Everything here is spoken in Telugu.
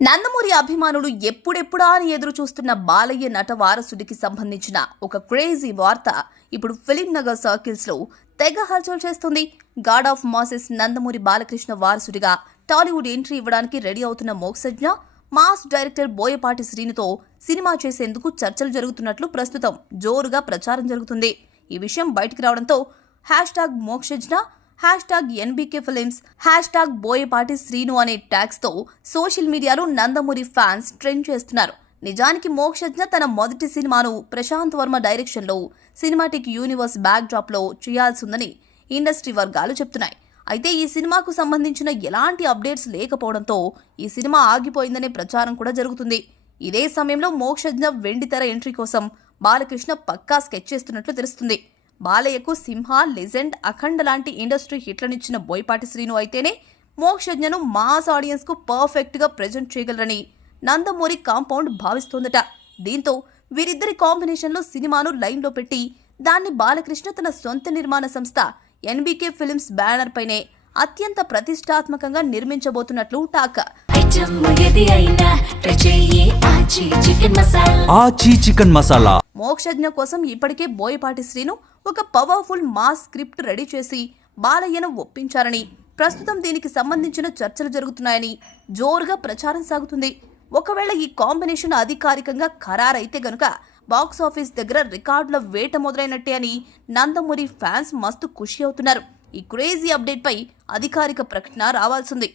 నందమూరి అభిమానులు ఎప్పుడెప్పుడా అని ఎదురు చూస్తున్న బాలయ్య నట వారసుడికి సంబంధించిన ఒక క్రేజీ వార్త ఇప్పుడు ఫిలిం నగర్ సర్కిల్స్ లో తెగ హల్చల్ చేస్తుంది. God of masses Nandamuri Balakrishna వారసుడిగా టాలీవుడ్ ఎంట్రీ ఇవ్వడానికి రెడీ అవుతున్న మోక్షజ్ఞ మాస్ డైరెక్టర్ బోయపాటి శ్రీనుతో సినిమా చేసేందుకు చర్చలు జరుగుతున్నట్లు ప్రస్తుతం జోరుగా ప్రచారం జరుగుతుంది. ఈ విషయం బయటికి రావడంతో #మోక్షజ్ఞ #NBK Films, #బోయపాటి శ్రీను అనే ట్యాగ్స్ తో సోషల్ మీడియాలో నందమూరి ఫ్యాన్స్ ట్రెండ్ చేస్తున్నారు. నిజానికి మోక్షజ్ఞ తన మొదటి సినిమాను ప్రశాంత్ వర్మ డైరెక్షన్ లో సినిమాటిక్ యూనివర్స్ బ్యాక్ డ్రాప్ లో చేయాల్సిందని ఇండస్ట్రీ వర్గాలు చెప్తున్నాయి. అయితే ఈ సినిమాకు సంబంధించిన ఎలాంటి అప్డేట్స్ లేకపోవడంతో ఈ సినిమా ఆగిపోయిందనే ప్రచారం కూడా జరుగుతుంది. ఇదే సమయంలో మోక్షజ్ఞ వెండితెర ఎంట్రీ కోసం బాలకృష్ణ పక్కా స్కెచ్ చేస్తున్నట్లు తెలుస్తుంది. బాలయ్యకు సింహ, లెజెండ్, అఖండ లాంటి ఇండస్ట్రీ హిట్లనిచ్చిన బోయపాటి శ్రీను అయితేనే మోక్షజ్ఞను మాస్ ఆడియన్స్ కు పర్ఫెక్ట్ గా ప్రెజెంట్ చేయగలరని నందమూరి కాంపౌండ్ భావిస్తోందట. దీంతో వీరిద్దరి కాంబినేషన్ లో సినిమాను లైన్ లో పెట్టి దాన్ని బాలకృష్ణ తన సొంత నిర్మాణ సంస్థ NBK Films బ్యానర్ పైనే అత్యంత ప్రతిష్టాత్మకంగా నిర్మించబోతున్నట్లు టాక్. మోక్షజ్ఞ కోసం ఇప్పటికే బోయపాటి శ్రీను ఒక పవర్ఫుల్ మాస్ స్క్రిప్ట్ రెడీ చేసి బాలయ్యను ఒప్పించారని, ప్రస్తుతం దీనికి సంబంధించిన చర్చలు జరుగుతున్నాయని జోరుగా ప్రచారం సాగుతుంది. ఒకవేళ ఈ కాంబినేషన్ అధికారికంగా ఖరారైతే గనుక బాక్స్ ఆఫీస్ దగ్గర రికార్డుల వేట మొదలైనట్టే అని నందమూరి ఫ్యాన్స్ మస్తు ఖుషి అవుతున్నారు. ఈ క్రేజీ అప్డేట్ పై అధికారిక ప్రకటన రావాల్సింది.